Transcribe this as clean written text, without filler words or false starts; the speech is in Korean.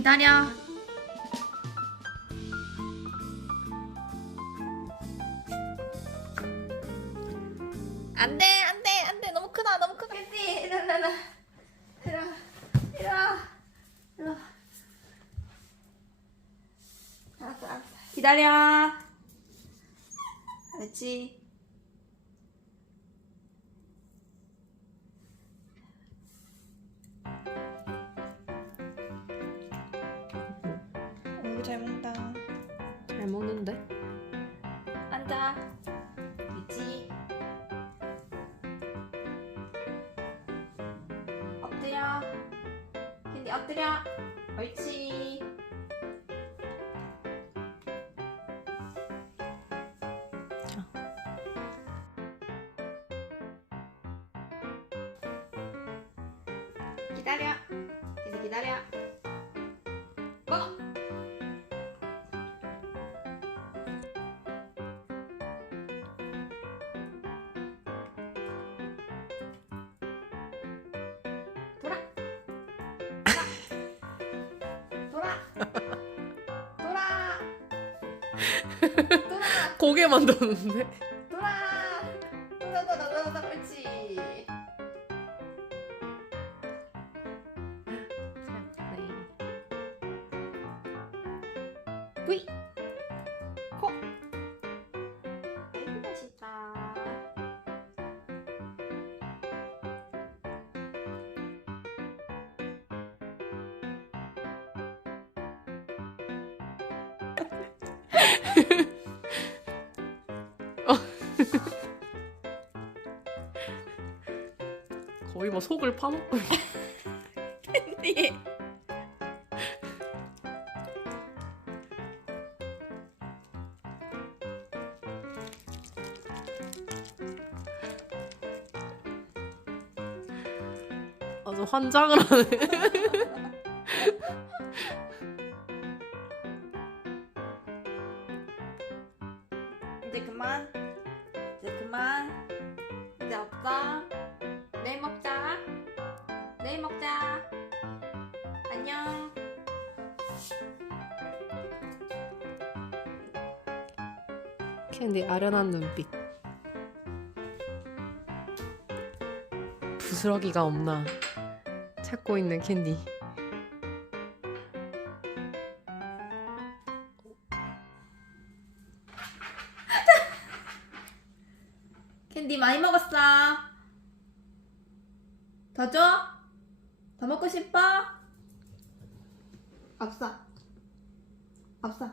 기다려. 안돼 안돼 안돼 너무 크다 너무 크다. 캔디 이리 와 이리 와. 알았어 알았어. 기다려. 그렇지. 이거 잘 먹는다. 잘 먹는데? 앉아. 있지. 엎드려. 캔디 엎드려. 옳지. 자. 기다려. 캔디 기다려. 먹어. 돌아. 돌아. 돌아. 고개 만드는데? 돌아. 옳지. V. 코. 아이고 맛있다. 거의 뭐 속을 파먹고 캔디. 아주 환장을 하네. 이제 그만. 이제 그만. 이제 없어. 내일 먹자. 내일 먹자. 안녕. 캔디 아련한 눈빛. 부스러기가 없나 찾고 있는 캔디. 캔디 많이 먹었어. 더 줘? 더 먹고 싶어? 없어. 없어.